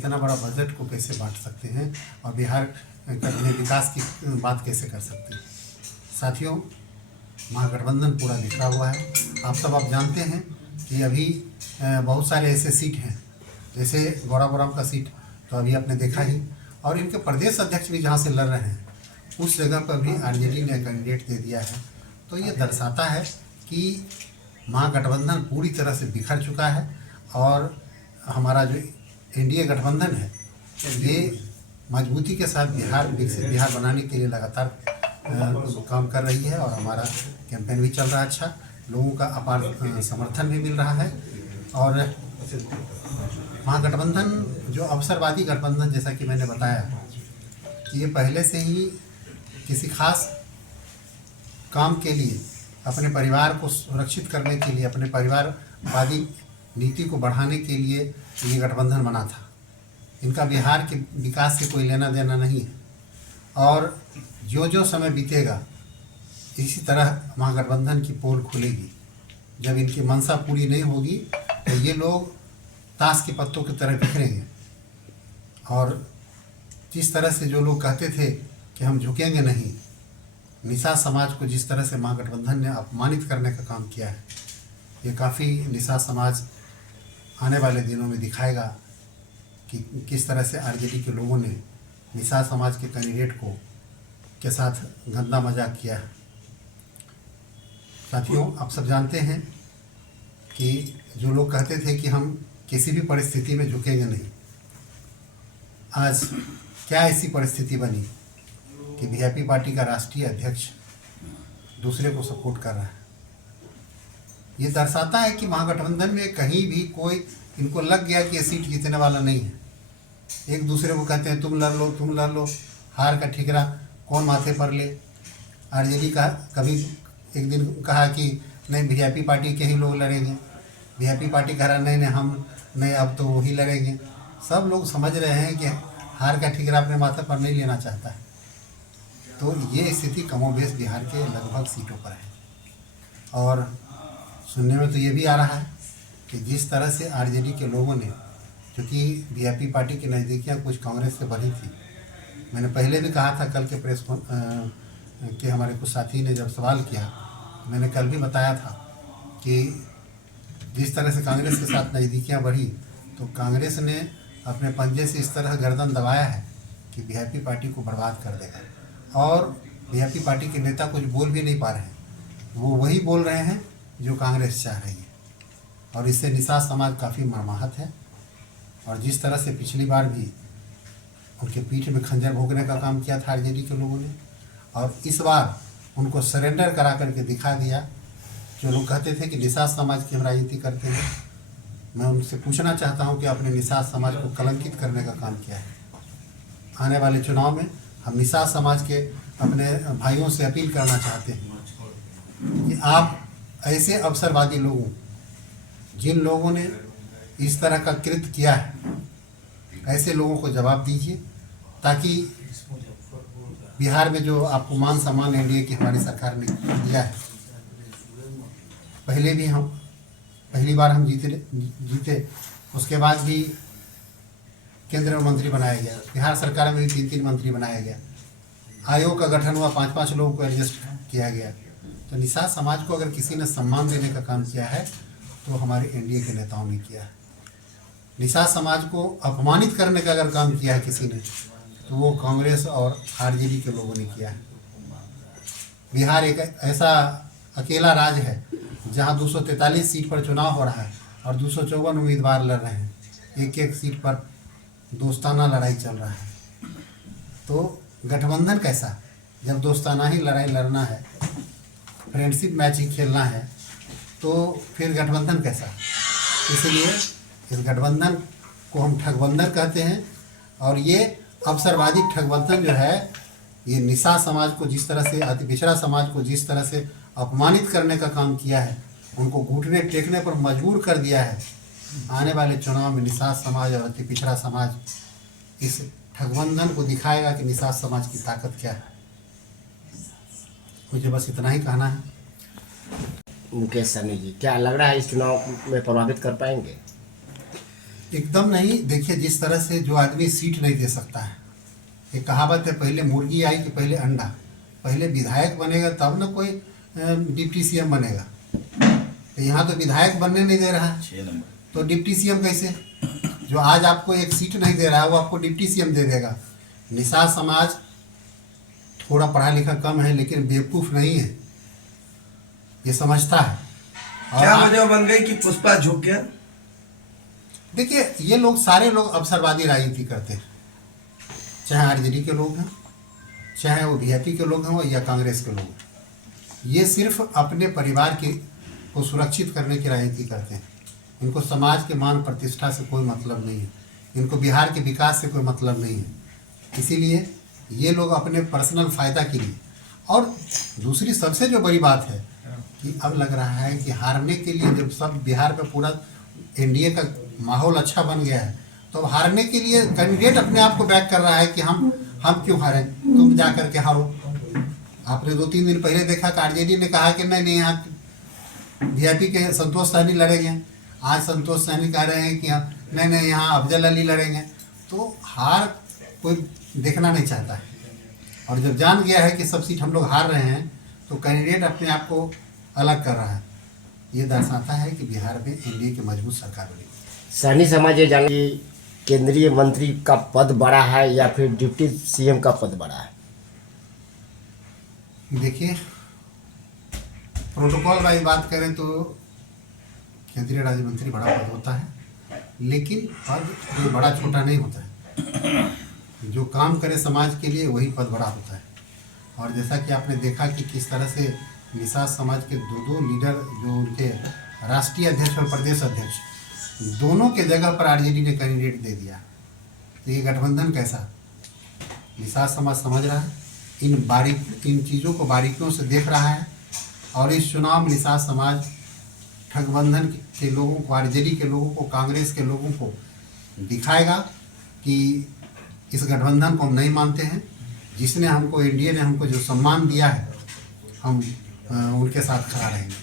इतना बड़ा बजट को कैसे बांट सकते हैं और बिहार में विकास की बात कैसे कर सकते हैं। साथियों, महागठबंधन पूरा बिखरा हुआ है। आप जानते हैं कि अभी बहुत सारे ऐसे सीट हैं, जैसे गौराबोराम का सीट तो अभी आपने देखा ही, और इनके प्रदेश अध्यक्ष भी जहाँ से लड़ रहे हैं उस जगह पर भी आरजेडी ने कैंडिडेट दे दिया है। तो ये दर्शाता है कि महागठबंधन पूरी तरह से बिखर चुका है और हमारा जो एनडीए गठबंधन है ये मजबूती के साथ विकसित बिहार बनाने के लिए लगातार काम कर रही है और हमारा कैंपेन भी चल रहा है। अच्छा, लोगों का अपार समर्थन भी मिल रहा है। और महागठबंधन जो अवसरवादी गठबंधन, जैसा कि मैंने बताया कि ये पहले से ही किसी खास काम के लिए, अपने परिवार को सुरक्षित करने के लिए, अपने परिवारवादी नीति को बढ़ाने के लिए ये गठबंधन बना था। इनका बिहार के विकास से कोई लेना देना नहीं है और जो जो समय बीतेगा इसी तरह महागठबंधन की पोल खुलेगी। जब इनकी मंशा पूरी नहीं होगी तो ये लोग ताश के पत्तों की तरह बिखरेंगे। और जिस तरह से जो लोग कहते थे कि हम झुकेंगे नहीं, निषाद समाज को जिस तरह से महागठबंधन ने अपमानित करने का काम किया है, ये काफ़ी निषाद समाज आने वाले दिनों में दिखाएगा कि किस तरह से आरजेडी के लोगों ने निषाद समाज के कैंडिडेट को के साथ गंदा मजाक किया है। साथियों, आप सब जानते हैं कि जो लोग कहते थे कि हम किसी भी परिस्थिति में झुकेंगे नहीं, आज क्या ऐसी परिस्थिति बनी कि वीआईपी पार्टी का राष्ट्रीय अध्यक्ष दूसरे को सपोर्ट कर रहा है। ये दर्शाता है कि महागठबंधन में कहीं भी कोई इनको लग गया कि ये सीट जीतने वाला नहीं है। एक दूसरे को कहते हैं तुम लड़ लो, हार का ठिकरा कौन माथे पर ले। आरजेडी का कभी एक दिन कहा कि नहीं वीआईपी पार्टी के ही लोग लड़ेंगे, वीआईपी पार्टी कह रहा नहीं हम नहीं, अब तो वही लड़ेंगे। सब लोग समझ रहे हैं कि हार का ठिकरा अपने माथे पर नहीं लेना चाहता है। तो ये स्थिति कमोबेश बिहार के लगभग सीटों पर है। और सुनने में तो ये भी आ रहा है कि जिस तरह से आरजेडी के लोगों ने, क्योंकि वीआईपी पार्टी की नज़दीकियाँ कुछ कांग्रेस से बढ़ी थी, मैंने पहले भी कहा था, कल के प्रेस के हमारे कुछ साथी ने जब सवाल किया, मैंने कल भी बताया था कि जिस तरह से कांग्रेस के साथ नज़दीकियाँ बढ़ी तो कांग्रेस ने अपने पंजे से इस तरह गर्दन दबाया है कि वीआईपी पार्टी को बर्बाद कर देगा। और वीआईपी पार्टी के नेता कुछ बोल भी नहीं पा रहे हैं, वो वही बोल रहे हैं जो कांग्रेस चाह रही है। और इससे निषाद समाज काफ़ी मर्माहत है। और जिस तरह से पिछली बार भी उनके पीठ में खंजर भोगने का काम किया था आरजेडी के लोगों ने, और इस बार उनको सरेंडर करा करके दिखा दिया। जो लोग कहते थे कि निषाद समाज की हम राजनीति करते हैं, मैं उनसे पूछना चाहता हूं कि आपने निषाद समाज को कलंकित करने का काम किया है। आने वाले चुनाव में हम निषाद समाज के अपने भाइयों से अपील करना चाहते हैं कि आप ऐसे अवसरवादी लोगों, जिन लोगों ने इस तरह का कृत्य किया है, ऐसे लोगों को जवाब दीजिए, ताकि बिहार में जो आपको मान सम्मान एनडीए की हमारी सरकार ने दिया है, पहली बार हम जीते, उसके बाद भी केंद्र में मंत्री बनाया गया, बिहार सरकार में भी 3 मंत्री बनाया गया, आयोग का गठन हुआ, 5 लोगों को एडजस्ट किया गया। तो निषाद समाज को अगर किसी ने सम्मान देने का काम किया है तो हमारे एनडीए के नेताओं ने किया है। निषाद समाज को अपमानित करने का अगर काम किया है किसी ने तो वो कांग्रेस और आरजेडी के लोगों ने किया है। बिहार एक ऐसा अकेला राज्य है जहां 243 सीट पर चुनाव हो रहा है और 254 उम्मीदवार लड़ रहे हैं। एक सीट पर दोस्ताना लड़ाई चल रहा है। तो गठबंधन कैसा, जब दोस्ताना ही लड़ाई लड़ना है, फ्रेंडशिप मैच ही खेलना है, तो फिर गठबंधन कैसा। इसलिए इस गठबंधन को हम ठगबंधन कहते हैं। और ये अवसरवादी ठगबंधन जो है, ये निषाद समाज को जिस तरह से, अति पिछड़ा समाज को जिस तरह से अपमानित करने का काम किया है, उनको घुटने टेकने पर मजबूर कर दिया है। आने वाले चुनाव में निषाद समाज और अति पिछड़ा समाज इस ठगबंधन को दिखाएगा कि निषाद समाज की ताकत क्या है। मुझे बस इतना ही कहना है। मुकेश सहनी जी, क्या लग रहा है इस चुनाव में प्रभावित कर पाएंगे? एकदम नहीं। देखिए, जिस तरह से जो आदमी सीट नहीं दे सकता है, एक कहावत है, पहले मुर्गी आई कि पहले अंडा। पहले विधायक बनेगा तब ना कोई डिप्टी सीएम बनेगा। तो यहाँ तो विधायक बनने नहीं दे रहा है, 6 नंबर। तो डिप्टी सीएम कैसे? जो आज आपको एक सीट नहीं दे रहा है वो आपको डिप्टी सीएम दे देगा। निषाद समाज थोड़ा पढ़ा लिखा कम है, लेकिन बेवकूफ़ नहीं है, ये समझता है। क्या वजह बन गई कि पुष्पा झुक गया? देखिए, ये लोग सारे लोग अवसरवादी राजनीति करते हैं, चाहे आरजेडी के लोग हैं, चाहे वो वीआईपी के लोग हों या कांग्रेस के लोग हैं। ये सिर्फ अपने परिवार को सुरक्षित करने की राजनीति करते हैं। इनको समाज के मान प्रतिष्ठा से कोई मतलब नहीं है, इनको बिहार के विकास से कोई मतलब नहीं है। इसीलिए ये लोग अपने पर्सनल फ़ायदा के लिए। और दूसरी सबसे जो बड़ी बात है कि अब लग रहा है कि हारने के लिए, जब सब बिहार में पूरा एनडीए का माहौल अच्छा बन गया है, तो अब हारने के लिए कैंडिडेट अपने आप को बैक कर रहा है कि हम क्यों हारें, तुम जा कर के हारो। आपने 2-3 दिन पहले देखा कि आरजेडी ने कहा कि नहीं, यहाँ वीआईपी के संतोष सहनी लड़ेंगे। आज संतोष सहनी कह रहे हैं कि नहीं, यहाँ अफजल अली लड़ेंगे। तो हार कोई देखना नहीं चाहता है, और जब जान गया है कि सब सीट हम लोग हार रहे हैं, तो कैंडिडेट अपने आप को अलग कर रहा है। ये दर्शाता है कि बिहार में एनडीए की मजबूत सरकार बनेगी। सहनी समाज ये जान कि केंद्रीय मंत्री का पद बड़ा है या फिर डिप्टी सीएम का पद बड़ा है? देखिए, प्रोटोकॉल वाइज बात करें तो केंद्रीय राज्य मंत्री बड़ा पद होता है, लेकिन पद कोई बड़ा छोटा नहीं होता है। जो काम करे समाज के लिए वही पद बड़ा होता है। और जैसा कि आपने देखा कि किस तरह से निषाद समाज के दो लीडर, जो उनके राष्ट्रीय अध्यक्ष और प्रदेश अध्यक्ष, दोनों के जगह पर आरजेडी ने कैंडिडेट दे दिया। तो ये गठबंधन कैसा? निषाद समाज समझ रहा है, इन चीज़ों को बारीकियों से देख रहा है, और इस चुनाव में निषाद समाज ठगबंधन के लोगों को, आरजेडी के लोगों को, कांग्रेस के लोगों को दिखाएगा कि इस गठबंधन को हम नहीं मानते हैं। जिसने हमको, एनडीए ने हमको जो सम्मान दिया है, हम उनके साथ खड़ा रहेंगे।